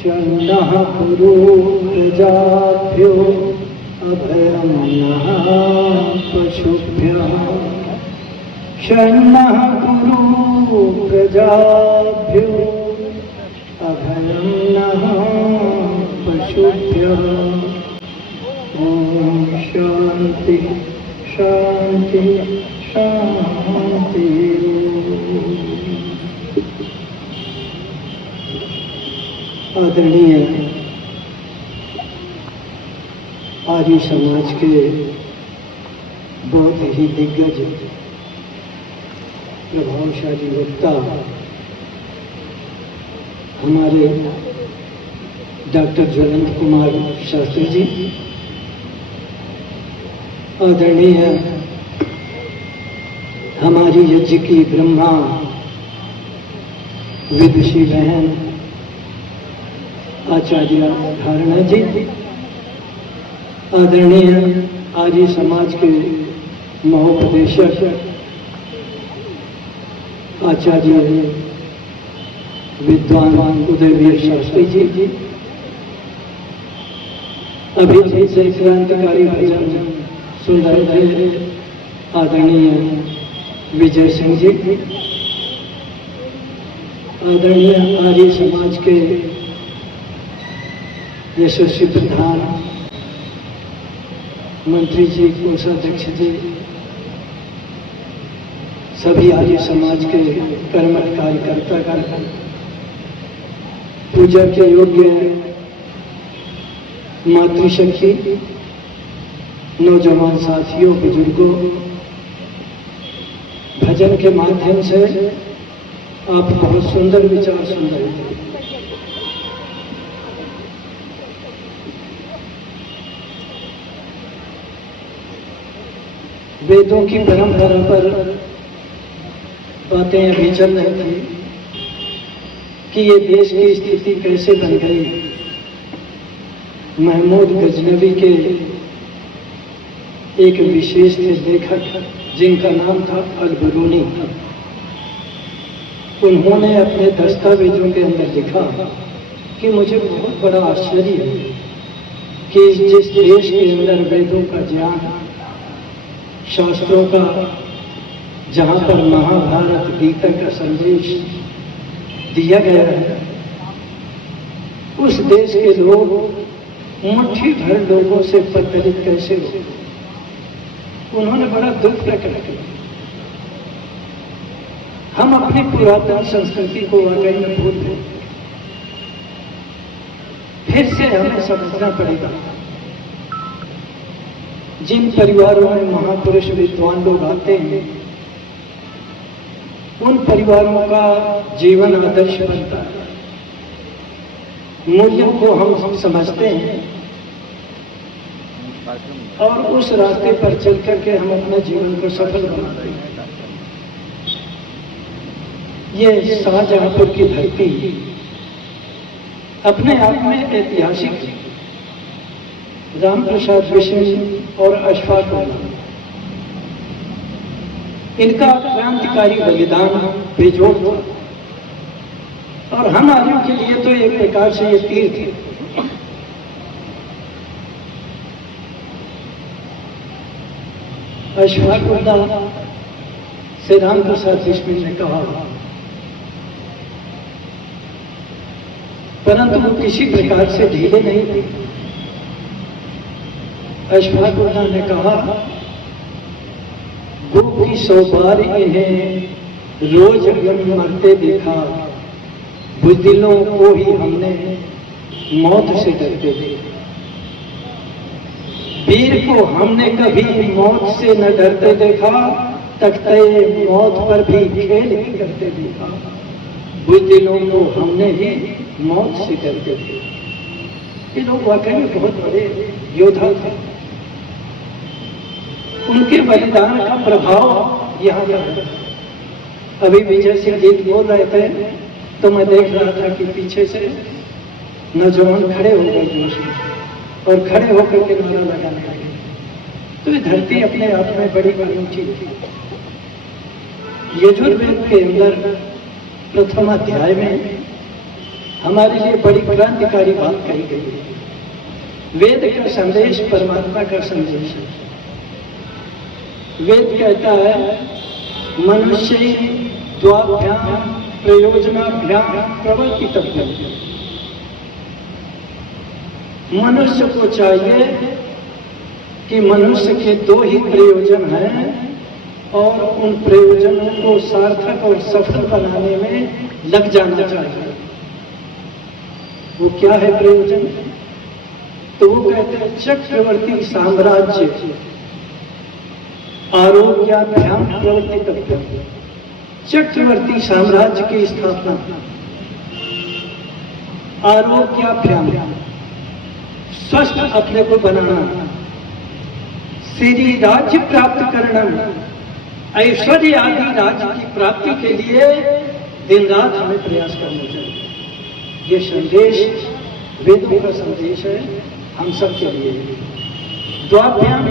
शरणः कुरु प्रजाभ्यो अभयं नः पशुभ्यः। शरणः कुरु प्रजाभ्यो अभयं नः पशुभ्यः। ओम शांति शांति शांति। आदरणीय आर्य समाज के बहुत ही दिग्गज प्रभावशाली वक्ता हमारे डॉक्टर ज्वलंत कुमार शास्त्री जी, आदरणीय हमारी यज्ञ की ब्रह्मा विदुषी बहन आचार्य धारणा जी, आदरणीय आर्य समाज के महोपदेशक आचार्य विद्वान उदयवीर शास्त्री जी, अभी से क्रांतिकारी भजन सुन रहे थे आदरणीय विजय सिंह जी, आदरणीय आर्य समाज के यशस्वी प्रधान मंत्री जी, कोषाध्यक्ष जी, सभी आर्य समाज के कर्मठ कार्यकर्ता, पूजा के योग्य मातृशक्ति, नौजवान साथियों, बुजुर्गों, भजन के माध्यम से आप बहुत सुंदर विचार सुन रहे थे। वेदों की परंपरा पर बातें अभी चल रही थी कि ये देश की स्थिति कैसे बन गई। महमूद गजनवी के एक विशेष थे लेखक जिनका नाम था अल-बरूनी, उन्होंने अपने दस्तावेजों के अंदर लिखा कि मुझे बहुत बड़ा आश्चर्य है कि जिस देश के अंदर वेदों का ज्ञान, शास्त्रों का, जहां पर महाभारत गीता का संदेश दिया गया है, उस देश के लोग मुट्ठी भर लोगों से प्रताड़ित कैसे हो। उन्होंने बड़ा दुख प्रकट किया। हम अपनी पुरातन संस्कृति को वाकई में भूल गए। फिर से हमें समझना पड़ेगा। जिन परिवारों में महापुरुष विद्वान लोग आते हैं, उन परिवारों का जीवन आदर्श बनता है। मूल्यों को हम समझते हैं और उस रास्ते पर चल करके हम अपने जीवन को सफल बनाते हैं। ये शाहजहांपुर की धरती अपने आप में ऐतिहासिक है। राम प्रसाद बिस्मिल और अशफाक उल्लाह, इनका क्रांतिकारी बलिदान बेजोड़ था और हम आर्यों के लिए तो एक प्रकार से ये तीर्थ है। अशफाक उल्लाह से राम प्रसाद बिस्मिल ने कहा, परंतु वो किसी प्रकार से ढीले नहीं थे। अशफाक उल्लाह ने कहा, गो की 100 बार इन्हें रोज अगर मरते देखा, बुज़दिलों को ही हमने मौत से डरते देखा। वीर को हमने कभी मौत से न डरते देखा, तख्ते मौत पर भी खेल ही करते देखा। बुज़दिलों को हमने ही मौत से डरते थे। ये लोग वाकई में बहुत बड़े योद्धा थे। उनके बलिदान का प्रभाव यहाँ पर है। अभी विजय सिंह गीत बोल रहे थे तो मैं देख रहा था कि पीछे से नौजवान खड़े हो गए जोश में और खड़े होकर के नारा लगाने लगे। तो ये धरती अपने आप में बड़ी अनूठी थी। यजुर्वेद के अंदर प्रथम अध्याय में हमारे लिए बड़ी क्रांतिकारी बात कही गई है। वेद का संदेश परमात्मा का संदेश है। वेद कहता है मनुष्य द्वाभ्याम प्रयोजनाभ्याम प्रवर्तितव्यम्। मनुष्य को चाहिए कि मनुष्य के दो ही प्रयोजन हैं और उन प्रयोजनों को सार्थक और सफल बनाने में लग जाना चाहिए। वो क्या है प्रयोजन? तो वो कहते हैं चक्रवर्ती साम्राज्य आरोग्याभ्याम प्रवर्तितव्यम्। चक्रवर्ती साम्राज्य की स्थापना, आरोग्याभ्याम स्वस्थ अपने को बनाना, श्री राज्य प्राप्त करना, ऐश्वर्य आदि राज्य की प्राप्ति के लिए दिन रात हमें प्रयास करना चाहिए। ये संदेश वेदों का संदेश है हम सब के लिए। द्वाभ्याम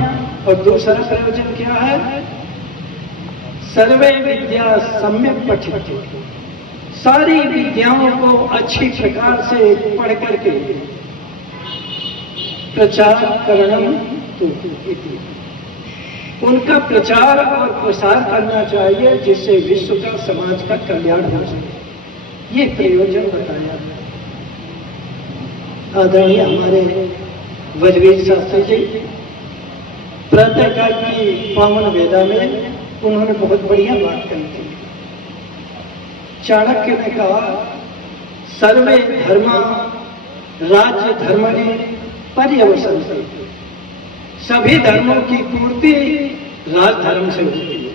और दूसरा प्रयोजन क्या है? सर्वे विद्या सम्यक पठित। सारी विद्याओं को अच्छी प्रकार से पढ़ करके प्रचार करणम तो उनका प्रचार और प्रसार करना चाहिए जिससे विश्व का समाज का कल्याण हो सके। ये प्रयोजन बताया। आदरणीय हमारे वज्रवीर शास्त्री जी प्रातःकाल की पावन वेदा में उन्होंने बहुत बढ़िया बात कही थी। चाणक्य ने कहा सर्वे धर्मा राज्य धर्मणि पर्यवसन्ति। सभी धर्मों की पूर्ति राजधर्म से होती है।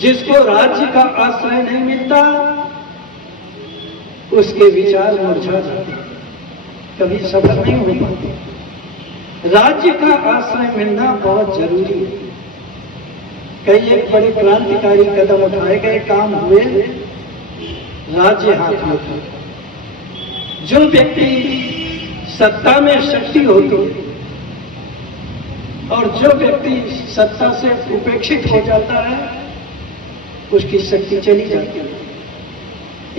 जिसको राज्य का आश्रय नहीं मिलता उसके विचार मुरझा जाते हैं, कभी सफल नहीं हो पाते। राज्य का आश्रय मिलना बहुत जरूरी है। कई एक बड़े क्रांतिकारी कदम उठाए गए, काम हुए, राज्य हाथ में था। जो व्यक्ति सत्ता में शक्ति होती है और जो व्यक्ति सत्ता से उपेक्षित हो जाता है उसकी शक्ति चली जाती है।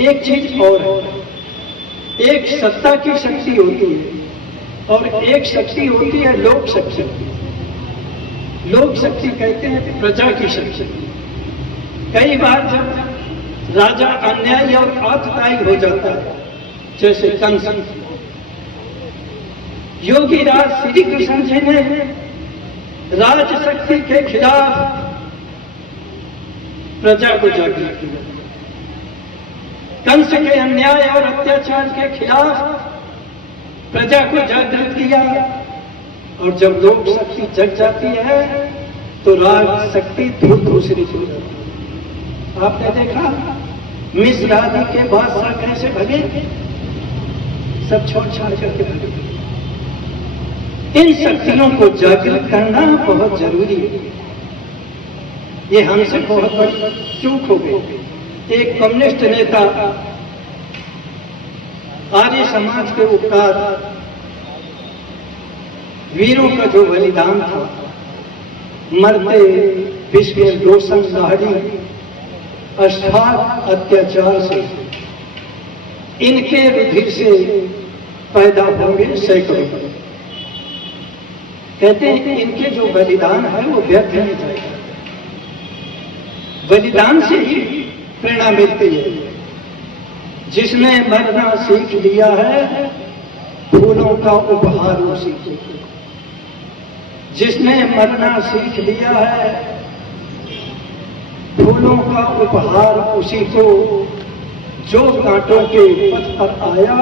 एक चीज और है, एक सत्ता की शक्ति होती है और एक शक्ति होती है लोक शक्ति। लोक शक्ति कहते हैं प्रजा की शक्ति। कई बार जब राजा अन्यायी और आतताई हो जाता है, जैसे कंस, योगी राज श्री कृष्ण जी ने राजशक्ति के खिलाफ प्रजा को जागृत किया। कंस के अन्याय और अत्याचार के खिलाफ प्रजा को जागृत किया और जब लोक शक्ति जग जाती है तो राज शक्ति दूसरी हो जाती है। आपने देखा मिस्र आदि के बादशाह कैसे भगे, सब छोड़ छाड़ करके भगे। इन शक्तियों को जागृत करना बहुत जरूरी है। ये हमसे बहुत बड़ी चूक हो गई। एक कम्युनिस्ट नेता आर्य समाज के उपकार वीरों का जो बलिदान था, मरते विश्व रोशन लाहड़ी अष्टार अत्याचार से, इनके रुधिर से पैदा होंगे सैकड़ों। कहते हैं इनके जो बलिदान है वो व्यर्थ नहीं जाएगा। बलिदान से ही प्रेरणा मिलती है। जिसने मरना सीख लिया है फूलों का उपहार उसी को। जिसने मरना सीख लिया है फूलों का उपहार उसी को। जो कांटों के पथ पर आया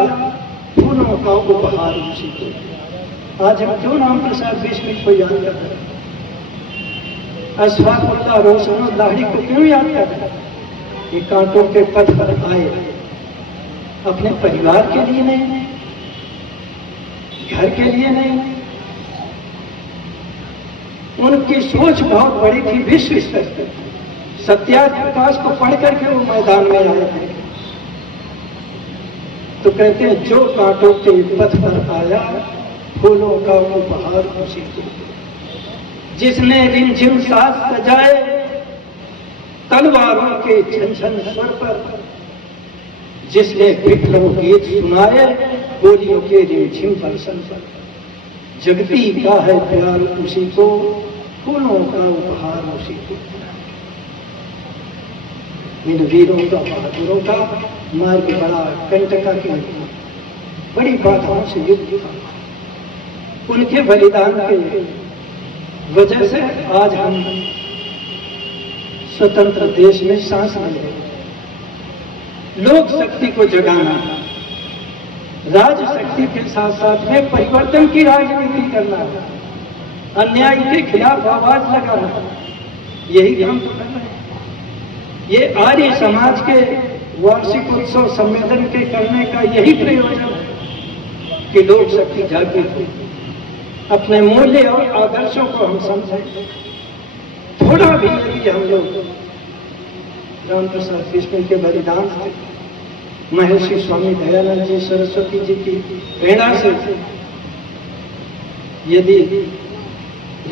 फूलों का उपहार उसी को। आज हम क्यों राम प्रसाद बिस्मिल को याद कर रहे हैं? अश्वात्था रोशन और लाहिड़ी को क्यों याद कर रहे हैं? ये कांटों के पथ पर आए, अपने परिवार के लिए नहीं, घर के लिए नहीं। उनकी सोच बहुत बड़ी थी, विश्व स्तर पर। सत्याग्रह को पढ़ करके वो मैदान में आए थे। तो कहते हैं जो कांटों के पथ पर आया फूलों का उपहार उसी को। जिसने रिमझिम साथ सजाए तलवारों के झनझन स्वर पर। जिसने विप्लव गीत सुनाए गोलियों के रिमझिम बरसन पर। जगती का है प्यार उसी को, फूलों का उपहार उसी को। इन वीरों का बहादुरों का मार्ग बड़ा कंटका के बड़ी बाधाओं से युक्त था। उनके बलिदान के वजह से आज हम स्वतंत्र देश में सांस ले रहे हैं। लोक शक्ति को जगाना, राज शक्ति के साथ साथ में परिवर्तन की राजनीति करना, अन्याय के खिलाफ आवाज लगाना, यही काम तो करना है। ये आर्य समाज के वार्षिक उत्सव सम्मेलन के करने का यही प्रयोजन है कि लोक शक्ति जागृत हो, अपने मूल्य और आदर्शों को हम समझें। थोड़ा भी यदि हम लोग राम प्रसाद बिस्मिल के बलिदान से, महर्षि स्वामी दयानंद जी सरस्वती जी की प्रेरणा से यदि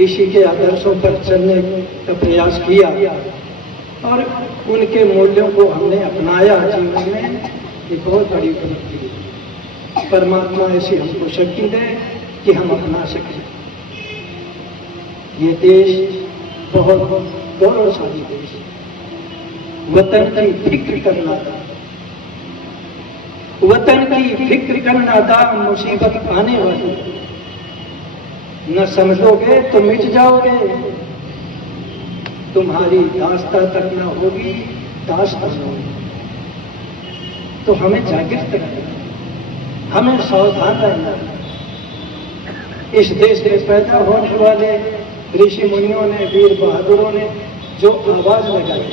ऋषि के आदर्शों पर चलने का प्रयास किया और उनके मूल्यों को हमने अपनाया जीवन में, ये बहुत बड़ी उपलब्धि है। परमात्मा ऐसी हमको शक्ति दे कि हम अपना सकें। ये देश बहुत गौरवशाली देश है। वतन की फिक्र करना था, वतन की फिक्र करना था, मुसीबत आने वाली न समझोगे तो मिट जाओगे। तुम्हारी दास्ता तक न होगी दास्ता होगी। तो हमें जागृत रहना, हमें सावधान रहना। इस देश में पैदा होने वाले ऋषि मुनियों ने, वीर बहादुरों ने जो आवाज लगाई,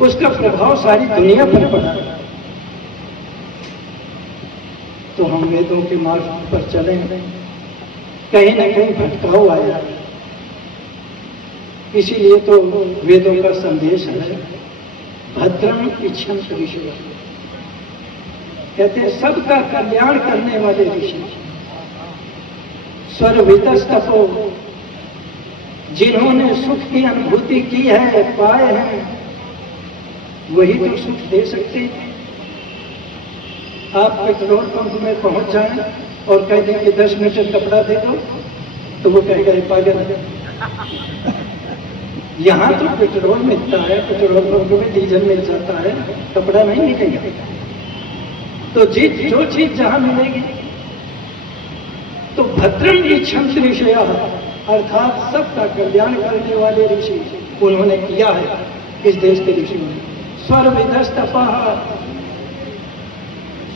उसका प्रभाव सारी दुनिया पर पड़ा। तो हम वेदों के मार्ग पर चले, कहीं न कहीं भटकाव आया। इसीलिए तो वेदों का संदेश है भद्रम इच्छन्त ऋषि। कहते हैं सबका कल्याण करने वाले ऋषि, स्वर्वितस्तपो, जिन्होंने सुख की अनुभूति की है, पाए हैं, वही तो सुख दे सकते हैं। आप पेट्रोल पंप में पहुंच जाएं और कह दें कि 10 मीटर कपड़ा दे दो, तो वो कहेगा ये पागल है। यहां तो पेट्रोल मिलता है, पेट्रोल पंप में डीजल मिल जाता है, कपड़ा नहीं मिलेगा। तो जो चीज जहां मिलेगी, तो भद्रम इच्छन्त ऋषयः, अर्थात सबका कल्याण करने वाले ऋषि उन्होंने किया है। इस देश के ऋषियों ने स्वर्वितस्तपः,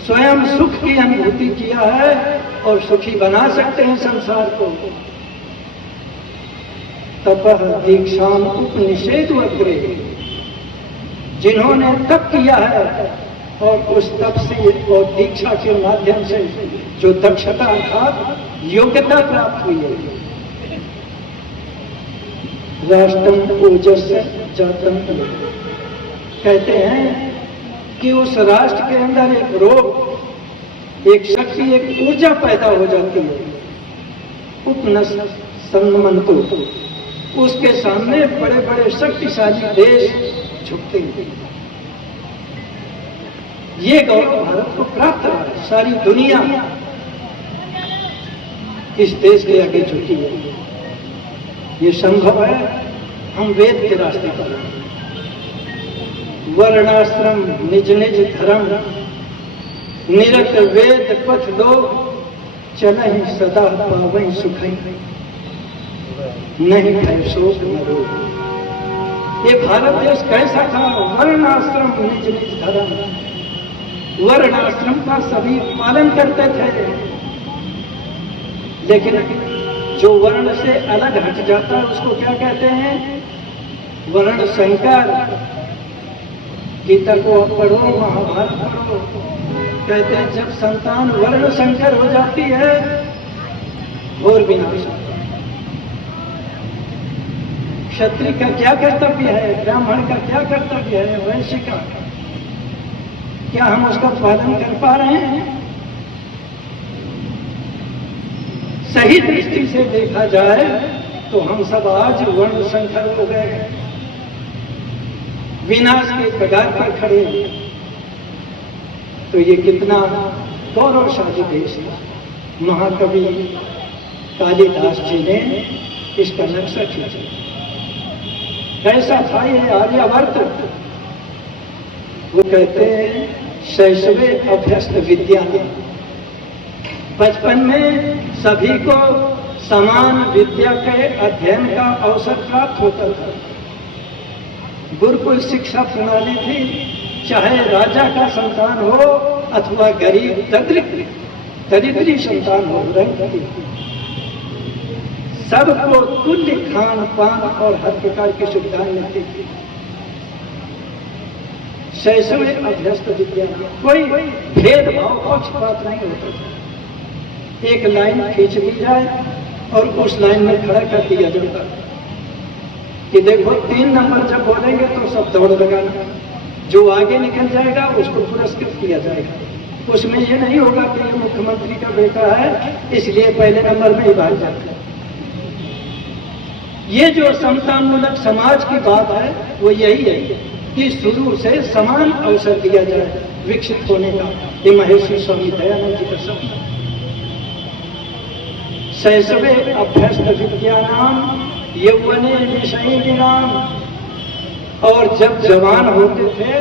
स्वयं सुख की अनुभूति किया है और सुखी बना सकते हैं संसार को। तपः दीक्षाम उपनिषेधु अग्रे, जिन्होंने तप किया है और उस तप से और दीक्षा के माध्यम से जो दक्षता अर्थात योग्यता प्राप्त हुई है। राष्ट्रम ओजस जातम, कहते हैं कि उस राष्ट्र के अंदर एक रोग, एक शक्ति, एक ऊर्जा पैदा हो जाती है। उपनस सन्मंतो, उसके सामने बड़े बड़े शक्तिशाली देश झुकते हैं। ये गौरव भारत को प्राप्त रहा है। सारी दुनिया इस देश के आगे झुकी है। ये संभव है, हम वेद के रास्ते पर हैं। वर्णाश्रम निज निज धर्म, निरत वेद पथ लोग, चलहि सदा पावै सुखै, नहीं भय शोक न रोग। ये भारत देश कैसा था? वर्णाश्रम निज निज धर्म, वर्णाश्रम का सभी पालन करते थे। लेकिन जो वर्ण से अलग हट जाता है उसको क्या कहते हैं? वर्ण संकर। गीता को पढ़ो, महाभारत पढ़ो, कहते हैं जब संतान वर्ण संकर हो जाती है घोर विनाश होता है। क्षत्रिय का क्या कर्तव्य है, ब्राह्मण का क्या कर्तव्य है, वैश्य का, क्या हम उसका पालन कर पा रहे हैं? सही दृष्टि से देखा जाए तो हम सब आज वर्ण संकर हो गए, विनाश के कगार पर खड़े हैं। तो ये कितना गौरवशाली देश था। महाकवि कालिदास जी ने इसका नक्शा खींचा। कैसा था ये आर्यावर्त? वो कहते हैं शैशवे अभ्यस्त विद्या। बचपन में सभी को समान विद्या के अध्ययन का अवसर प्राप्त होता था। गुरुकुल शिक्षा प्रणाली थी, चाहे राजा का संतान हो अथवा गरीब दरिद्री संतान हो, सबको तुल्य खान पान और हर प्रकार की सुविधाएं मिलती थी। शैशव अभ्यस्त विद्या, कोई भेदभाव पक्षपात नहीं होता था। एक लाइन खींच दी जाए और उस लाइन में खड़ा कर दिया जाता कि देखो 3 नंबर जब बोलेंगे तो सब दौड़ लगाना, जो आगे निकल जाएगा उसको पुरस्कृत किया जाएगा। उसमें ये नहीं होगा कि ये मुख्यमंत्री का बेटा है इसलिए पहले नंबर में ही भाग जाता है। ये जो समतामूलक समाज की बात है वो यही है कि शुरू से समान अवसर दिया जाए विकसित होने का। ये महर्षि स्वामी दयानंद जी का सपना। शैशवे अभ्यस्त विद्यानाम यौवने विषयिणाम, और जब जवान होते थे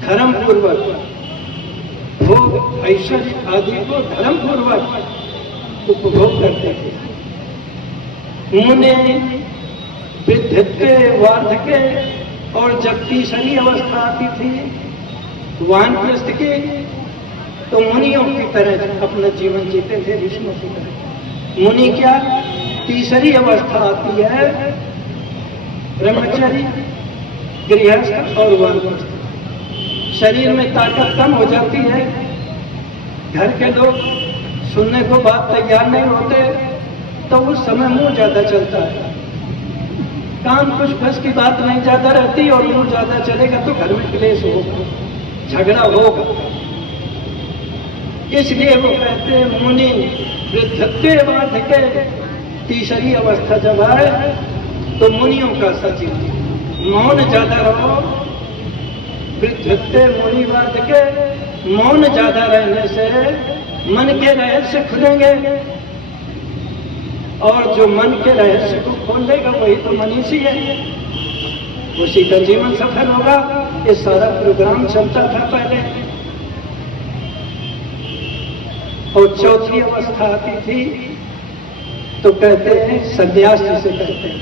धर्म पूर्वक भोग ऐश्वर्य आदि को धर्म पूर्वक उपभोग करते थे। मुने वृद्धत्वे वार्धके, और जब तीसरी अवस्था आती थी वानप्रस्थ की, तो मुनियों की तरह अपना जीवन जीते थे, ऋषियों की तरह। मुनि क्या, तीसरी अवस्था आती है ब्रह्मचारी, गृहस्थ और वानप्रस्थ। शरीर में ताकत कम हो जाती है, घर के लोग सुनने को बात तैयार नहीं होते, तो उस समय मुंह ज्यादा चलता है। काम कुछ बस की बात नहीं ज्यादा रहती और मुंह ज्यादा चलेगा तो घर में क्लेश होगा, झगड़ा होगा। इसलिए वो कहते हैं मुनि वृद्धत्वे वार्धके, तीसरी अवस्था जब आए तो मुनियों का सचिव मौन ज्यादा रहो। वृद्धत्वे मुनि वार्धके, मौन ज्यादा रहने से मन के रहस्य खुलेंगे, और जो मन के रहस्य को खोल देगा वही तो मनीषी है, उसी का जीवन सफल होगा। ये सारा प्रोग्राम चलता था पहले। और चौथी अवस्था आती थी तो कहते हैं संन्यास जिसे कहते हैं,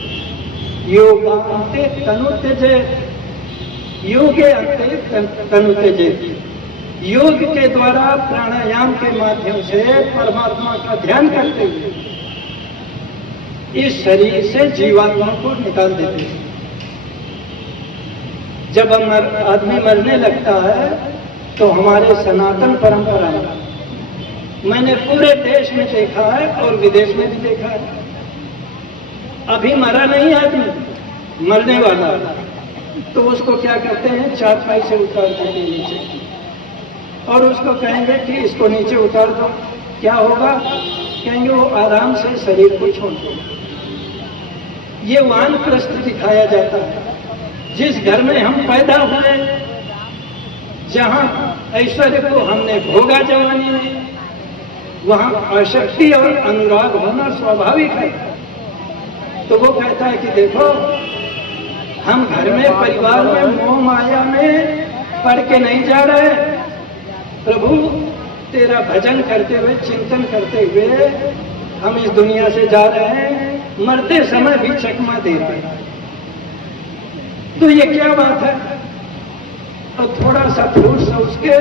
योगान्ते तनु त्यजे, योगे अंते तनु त्यजे। योग के द्वारा प्राणायाम के माध्यम से परमात्मा का ध्यान करते हुए इस शरीर से जीवात्मा को निकाल देते हैं। जब आदमी मरने लगता है तो हमारे सनातन परंपरा मैंने पूरे देश में देखा है और विदेश में भी देखा है। अभी मरा नहीं आदमी, मरने वाला, तो उसको क्या करते हैं, चारपाई से उतार देंगे नीचे और उसको कहेंगे कि इसको नीचे उतार दो। क्या होगा, कहेंगे वो आराम से शरीर को छोड़ दो। ये वानप्रस्थ दिखाया जाता है। जिस घर में हम पैदा हुए, जहां ऐश्वर्य को हमने भोगा जवानी में, वहां आसक्ति और अनुराग होना स्वाभाविक है। तो वो कहता है कि देखो हम घर में परिवार में मोह माया में पड़ के नहीं जा रहे, प्रभु तेरा भजन करते हुए चिंतन करते हुए हम इस दुनिया से जा रहे हैं, मरते समय भी चकमा दे रहे हैं। तो ये क्या बात है। और थोड़ा सा फूस उसके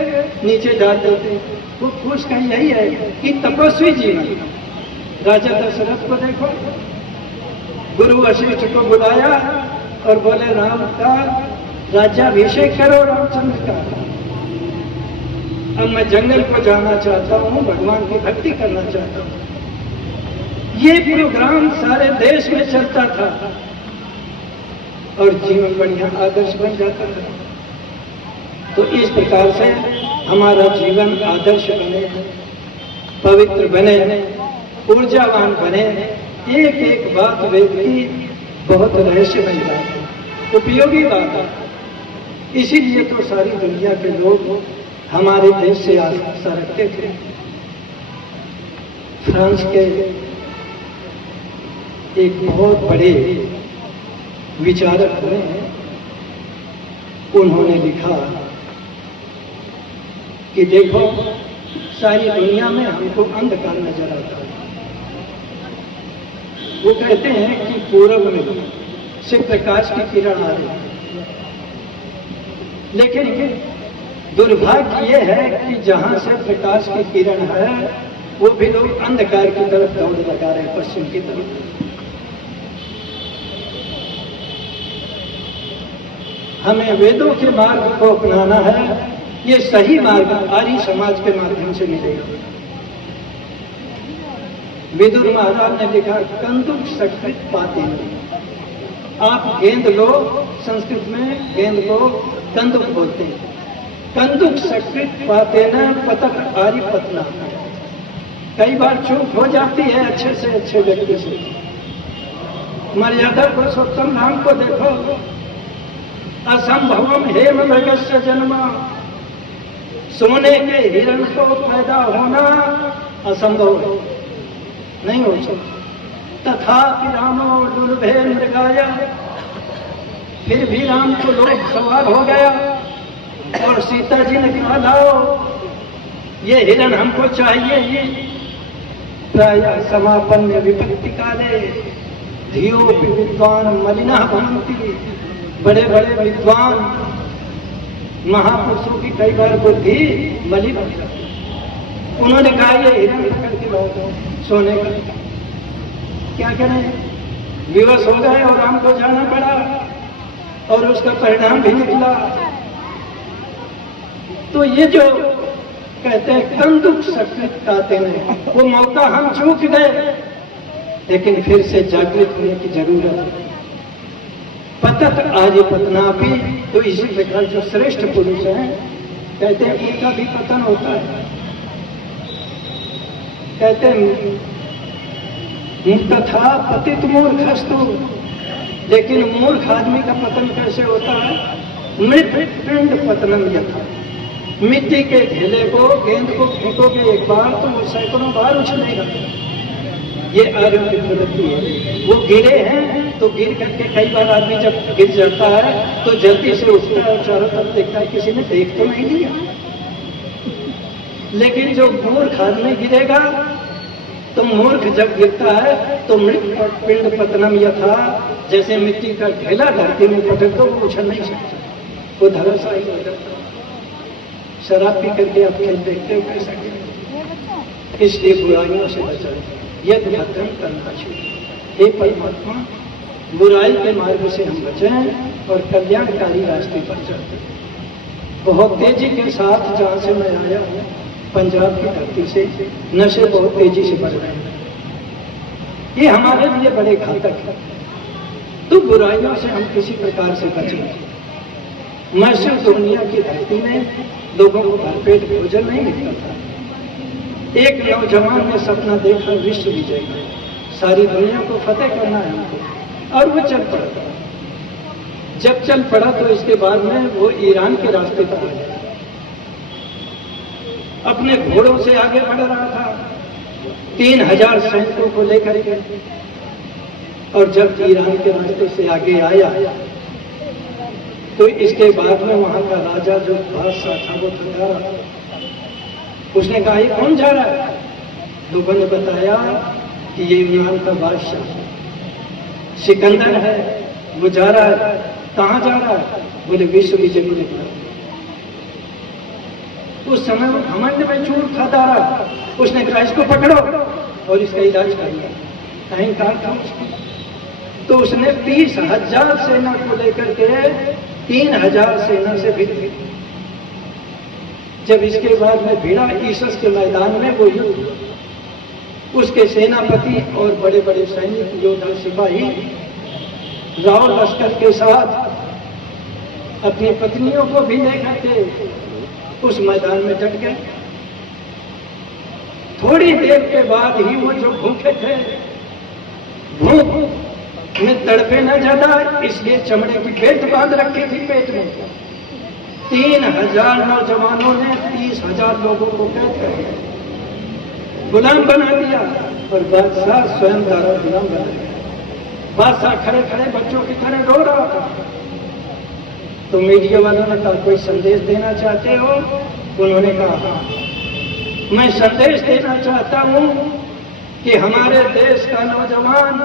नीचे डाल देते हैं। वो फूस का यही है कि तपस्वी जीवन। राजा दशरथ को देखो, गुरु वशिष्ठ को बुलाया और बोले राम का राज्याभिषेक करो रामचंद्र का। अब मैं जंगल को जाना चाहता हूँ, भगवान की भक्ति करना चाहता हूँ। ये प्रोग्राम सारे देश में चलता था और जीवन बढ़िया आदर्श बन जाता था। तो इस प्रकार से हमारा जीवन आदर्श बने, पवित्र बने, ऊर्जावान बने। एक एक बात वेद की बहुत रहस्य बन जाती, उपयोगी बात है। इसीलिए तो सारी दुनिया के लोग हमारे देश से सरकते थे। फ्रांस के एक बहुत बड़े विचारक हुए हैं, उन्होंने लिखा कि देखो सारी दुनिया में हमको अंधकार नजर आता है। वो कहते हैं कि पूरब में से प्रकाश की किरण आ रही है, लेकिन दुर्भाग्य ये है कि जहां से प्रकाश की किरण है वो भी लोग अंधकार की तरफ दौड़ लगा रहे हैं, पश्चिम की तरफ। हमें वेदों के मार्ग को अपनाना है। ये सही मार्ग आर्य समाज के माध्यम से मिलेगा। विदुर महाराज ने लिखा, कंदुक सकृत पाते। आप गेंद लो, संस्कृत में गेंद को कंदुक बोलते हैं। कंदुक सकृत पाते न पतक आर्य पतना। कई बार चूक हो जाती है अच्छे से अच्छे व्यक्ति से। मर्यादा पुरुषोत्तम राम को देखो, असंभवम हेम मृगस्य जन्म। सोने के हिरण को पैदा होना असंभव है, नहीं हो सकता। तथापि रामो दुर्लभे मृगाया। फिर भी राम को लोभ सवार हो गया और सीता जी ने कहा, लाओ ये हिरण हमको चाहिए ही। प्राय समापन्न विपत्ति काले धियोपि विद्वान मलिना भवन्ति। बड़े बड़े विद्वान महापुरुषों की कई बार बुद्धि मलिन हो जाती। उन्होंने कहा ये हिरण पकड़ के लाओ सोने का। क्या करें, विवश हो गए और राम को जाना पड़ा और उसका परिणाम भी निकला। तो ये जो कहते हैं कंदुक सकृत पाते हैं, वो मौका हम चूक गए, लेकिन फिर से जागृत होने की जरूरत है। पतत आर्य पतना भी, तो इसी प्रकार जो श्रेष्ठ पुरुष हैं कहते हैं उनका भी पतन होता है। कहते हैं तथा पतित मूर्खस्तु। लेकिन मूर्ख आदमी का पतन कैसे होता है? मृत पिंड पतनम यथा। मिट्टी के ढेले को, गेंद को फेंकोगे एक बार तो वो सैकड़ों बार उछलेगा। ये आर्यों की प्रवृत्ति है। वो गिरे हैं तो गिर करके कई बार आदमी जब गिर जाता है तो जल्दी से उठता है और चारों तरफ देखता है किसी ने देख तो नहीं लिया। लेकिन जो मूर्ख आदमी गिरेगा तो मूर्ख जब गिरता है तो मृत पिंड पतनम यथा, जैसे मिट्टी का ढेला धरती में पटक दो वो उछल नहीं सकता, वो धराशायी हो जाता है। शराब पी करके आप खेल देखते हो कैसा खेल। इसलिए बुराइयों से बचाएं, यद भद्रम करना चाहिए। हे परमात्मा, बुराई के मार्ग से हम बचें और कल्याणकारी रास्ते पर चलते। बहुत तेजी के साथ जहां से मैं आया हूं, पंजाब की धरती से नशे बहुत तेजी से बढ़ रहे हैं। ये हमारे लिए बड़े घातक है। तो बुराइयों से हम किसी प्रकार से बचें। मैं सिर्फ दुनिया की धरती में लोगों को भरपेट भोजन नहीं मिलता था। एक नौजवान ने सपना देखा विश्व विजय का, सारी दुनिया को फतेह करना है हमको, और वो चल पड़ा। जब चल पड़ा तो इसके बाद में वो ईरान के रास्ते पर आ गया। अपने घोड़ों से आगे बढ़ रहा था, 3000 सैनिकों को लेकर के। और जब ईरान के रास्ते से आगे आया तो इसके बाद में वहां का राजा जो बादशाह था वो थका रहा था। उसने कहा ये कौन जा रहा है? लोगों ने बताया कि ये ईरान का बादशाह सिकंदर है, वो जा रहा है। कहां जा रहा है? बोले विश्व विजय को निकला। उस समय वो घमंड में चूर खाता रहा। उसने कहा इसको पकड़ो और इसका इलाज करिए। कहीं कहा था उसको। तो उसने 30,000 सेना को लेकर के 3,000 सेना से भिड़। जब इसके बाद में भिड़ा ईसस के मैदान में वो युद्ध, उसके सेनापति और बड़े बड़े सैनिक योद्धा सिपाही राव लश्कर के साथ अपनी पत्नियों को भी लेकर के उस मैदान में डट गए। थोड़ी देर के बाद ही वो जो भूखे थे, भूख में तड़पे न ज्यादा, इसलिए चमड़े की बेल्ट बांध रखी थी पेट में। 3,000 नौजवानों ने 30,000 लोगों को कैद कर दिया, गुलाम बना दिया और बादशाह स्वयं द्वारा गुलाम बना दिया। बादशाह खड़े खड़े बच्चों की तरह रो रहा था। तो मीडिया वालों ने कहा, कोई संदेश देना चाहते हो? उन्होंने कहा, मैं संदेश देना चाहता हूं कि हमारे देश का नौजवान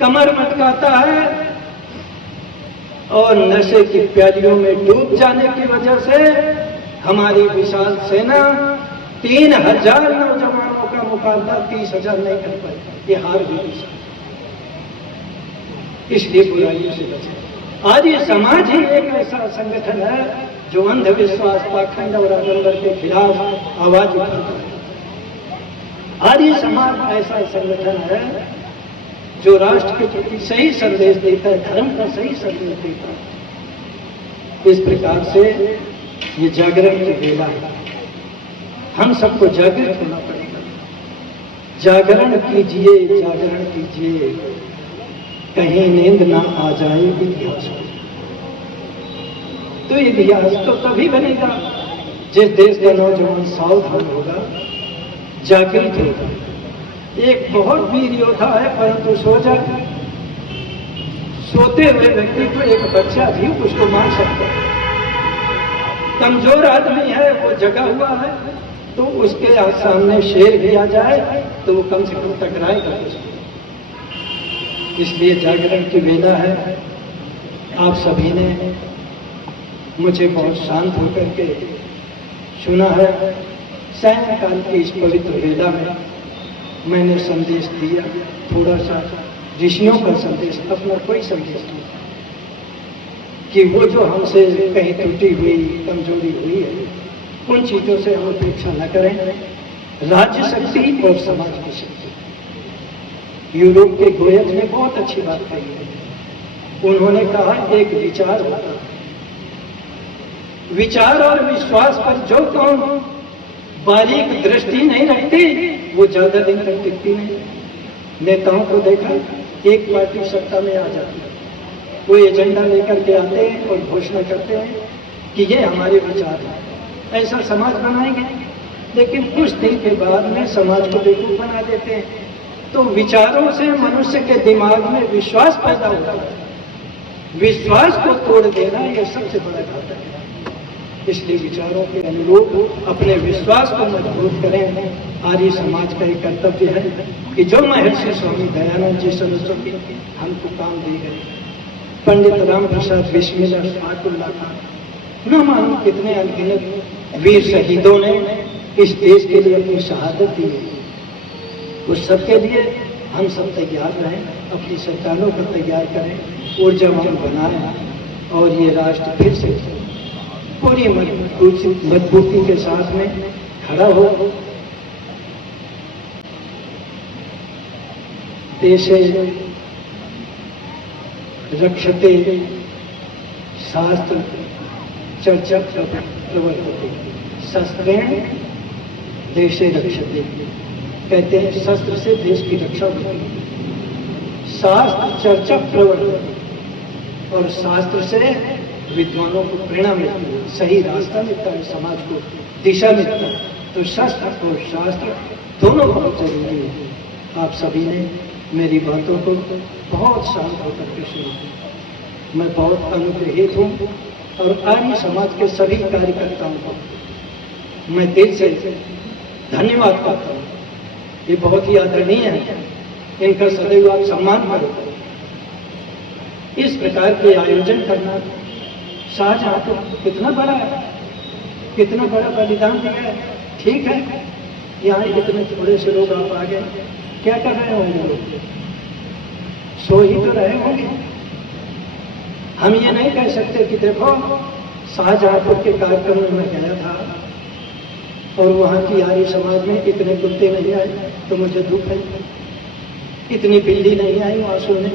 कमर मटकाता है और नशे की प्यालियों में डूब जाने की वजह से हमारी विशाल सेना 3,000 नौजवानों का मुकाबला 30,000 नहीं कर पाई, ये हार गई। इसलिए बुराइयों से बचे। आर्य समाज ही एक ऐसा संगठन है जो अंधविश्वास, पाखंड और आडंबर के खिलाफ आवाज उठाता है। आर्य समाज ऐसा संगठन है जो राष्ट्र के प्रति सही संदेश देता है, धर्म का सही संदेश देता है। इस प्रकार से ये जागरण की बेला है, हम सबको जागृत होना पड़ेगा। जागरण कीजिए, जागरण कीजिए, कहीं नींद ना आ जाए इतिहास को। तो इतिहास तो तभी बनेगा जिस देश का नौजवान सावधान होगा, जागृत होगा। एक बहुत वीर योद्धा है परंतु सो जाए, सोते हुए व्यक्ति को एक बच्चा भी उसको मार सकता है। कमजोर आदमी है, वो जगा हुआ है, तो उसके सामने शेर भी आ जाए तो वो कम से कम टकराएगा। इसलिए जागरण की वेला है। आप सभी ने मुझे बहुत शांत होकर के सुना है। सायंकाल की इस पवित्र वेला में मैंने संदेश दिया, थोड़ा सा ऋषियों का संदेश, अपना कोई संदेश नहीं, कि वो जो हमसे कहीं त्रुटि हुई, कमजोरी हुई है, उन चीजों से हम अपेक्षा न करें। राज्य शक्ति और समाज की शक्ति। यूरोप के गोयत ने बहुत अच्छी बात कही है। उन्होंने कहा, एक विचार होता है, विचार और विश्वास पर जो कौन बारीक दृष्टि नहीं रखती वो ज्यादा दिन तक टिकती नहीं। नेताओं को देखा, एक पार्टी सत्ता में आ जाती है, वो एजेंडा लेकर के आते हैं और घोषणा करते हैं कि ये हमारे विचार हैं, ऐसा समाज बनाएंगे, लेकिन कुछ दिन के बाद में समाज को बेवकूफ बना देते हैं। तो विचारों से मनुष्य के दिमाग में विश्वास पैदा होता है। विश्वास को तोड़ देना यह सबसे बड़ा घातक है। इसलिए विचारों के अनुरूप अपने विश्वास को मजबूत करें। आर्य समाज का एक कर्तव्य है कि जो महर्षि स्वामी दयानंद जी सरस्वती हमको काम दे गए, पंडित राम प्रसाद बिस्मिल्लाह फातुल्लाह खान, न मालूम कितने अनगिनत वीर शहीदों ने इस देश के लिए अपनी शहादत दी है। उस सबके लिए हम सब तैयार रहें, अपनी सरकारों को तैयार करें, ऊर्जावान बनाएं और ये राष्ट्र फिर से पूरी मजबूती के साथ में खड़ा हो। देशे रक्षते शास्त्र चर्चा प्रवर्तते, शस्त्रेण देशे रक्षते। कहते हैं शस्त्र से देश की रक्षा होती है। शास्त्र चर्चा प्रवर्तते, और शास्त्र से विद्वानों को प्रेरणा मिलती है, सही रास्ता मिलता है, समाज को दिशा मिलती है। तो शस्त्र और शास्त्र दोनों बहुत जरूरी है। आप सभी ने मेरी बातों को बहुत शांत होकर के सुना। मैं बहुत अनुग्रहित हूँ और आर्य समाज के सभी कार्यकर्ताओं को मैं दिल से धन्यवाद करता हूँ। ये बहुत ही आदरणीय है, इनका सदैव आप सम्मान करो। इस प्रकार के आयोजन करना, शाहजहां तो कितना बड़ा है, कितना बड़ा बलिदान दिया है। ठीक है, यहाँ इतने थोड़े से लोग आप आ गए, क्या कर रहे होंगे लोग? सो ही तो रहे होंगे। हम ये नहीं कह सकते कि देखो शाहजहांपुर के कार्यक्रम में मैं गया था और वहाँ की आर्य समाज में इतने कुत्ते नहीं आए तो मुझे दुख है, इतनी बिल्ली नहीं आई वहाँ सोने,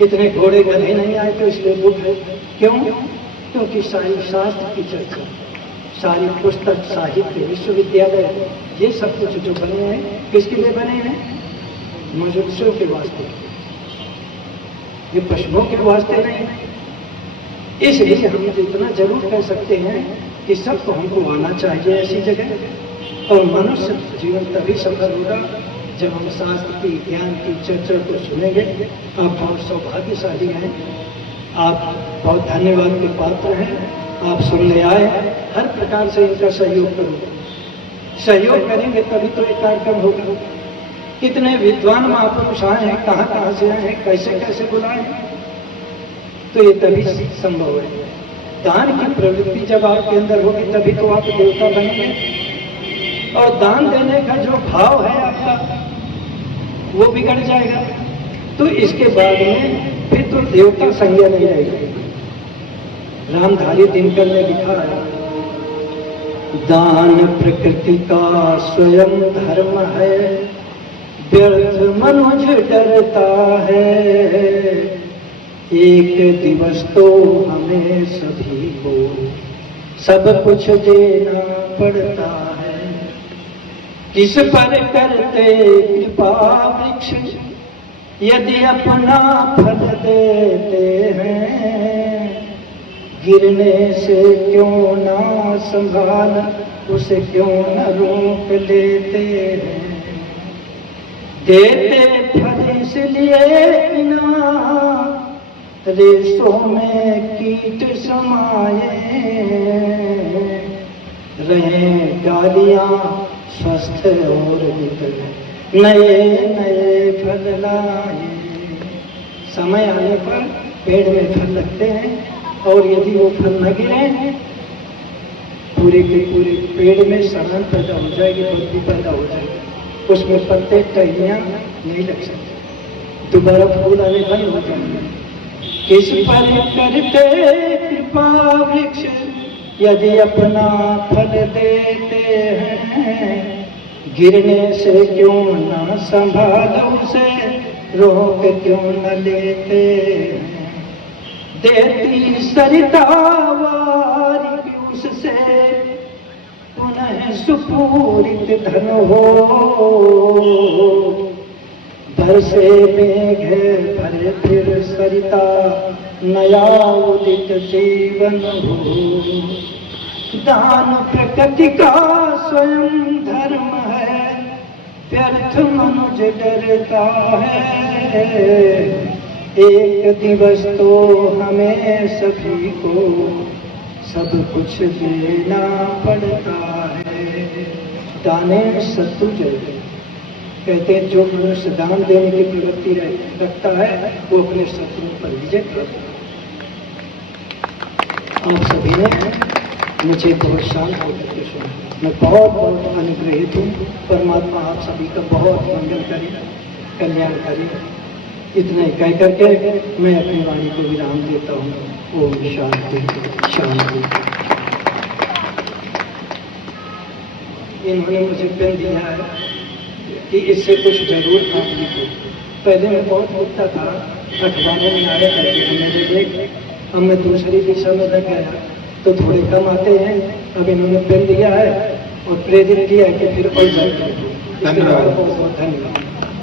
इतने घोड़े गधे नहीं आए तो इसलिए दुख है। क्यों? क्योंकि सारी शास्त्र की चर्चा, सारी पुस्तक, साहित्य, विश्वविद्यालय, ये सब कुछ जो बने हैं किसके लिए बने हैं? मनुष्यों के वास्ते, ये पशुओं के वास्ते नहीं। इसलिए हम इतना जरूर कह सकते हैं कि सबको हमको आना चाहिए ऐसी जगह, और मनुष्य जीवन तभी सफल होगा जब हम शास्त्र की ज्ञान की चर्चा को सुनेंगे। आप बहुत सौभाग्यशाली हैं, आप बहुत धन्यवाद के पात्र हैं, आप सुनने आए। हर प्रकार से इनका सहयोग करो, सहयोग करेंगे तभी तो एक कार्यक्रम होगा। कितने विद्वान महापुरुष आए हैं, कहाँ कहाँ से आए हैं, कैसे कैसे बुलाए हैं, तो ये तभी संभव है। दान की प्रवृत्ति जब आपके अंदर होगी तभी तो आप देवता बनेंगे, और दान देने का जो भाव है आपका वो बिगड़ जाएगा, तो इसके बाद में फिर तो देवता संज्ञा नहीं रहेगी। रामधारी दिनकर ने लिखा है, दान प्रकृति का स्वयं धर्म है, व्यर्थ मनुज डरता है, एक दिवस तो हमें सभी को सब कुछ देना पड़ता है। किस पर करते कृपा वृक्ष यदि अपना फल देते हैं, गिरने से क्यों ना संभाल उसे क्यों न रोक लेते हैं। देते फल इसलिए बिना रेशों में कीट समाये, रहें गालियां स्वस्थ और नए नए फल लाए। समय आने पर पेड़ में फल लगते हैं, और यदि वो फल न गिरे पूरे के पूरे पेड़ में सड़न पैदा हो जाएगी, बदबू पैदा हो जाएगी, उसमें पत्ते टहनियां नहीं लग सकते, दोबारा फूल आने बंद हो जाएंगे। किस पर करते कृपा वृक्ष यदि अपना फल देते हैं, गिरने से क्यों न संभाल उसे रोक क्यों न लेते हैं। देती सरिता वारी उससे पुनः सुपूरित धन हो, बरसे मेघ भरे फिर सरिता नया उदित जीवन हो। दान प्रकृति का स्वयं धर्म है, व्यर्थ मनुज डरता है, एक दिवस तो हमें सभी को सब कुछ देना पड़ता है। दाने शत्रु जयते, कहते हैं जो मनुष्य दान देने की प्रवृत्ति रखता है वो अपने शत्रुओं पर विजय करता है। आप सभी ने मुझे बहुत शांत होकर के सुना, मैं बहुत बहुत अनुग्रहित हूँ। परमात्मा आप सभी का बहुत मंगल करे, कल्याण करे। इतना ही कह करके मैं अपनी वाणी को विराम देता हूँ। ओम शांति शांति। इन्होंने मुझे पेन दिया है कि इससे कुछ जरूर काम लिखो। पहले मैं बहुत लिखता था, अखबारों में आया करके मैंने देख, अब मैं दूसरी दिशा में लग गया तो थोड़े कम आते हैं। अब इन्होंने पेन दिया है और प्रेरित किया है कि फिर और जल्द। धन्यवाद, बहुत बहुत धन्यवाद।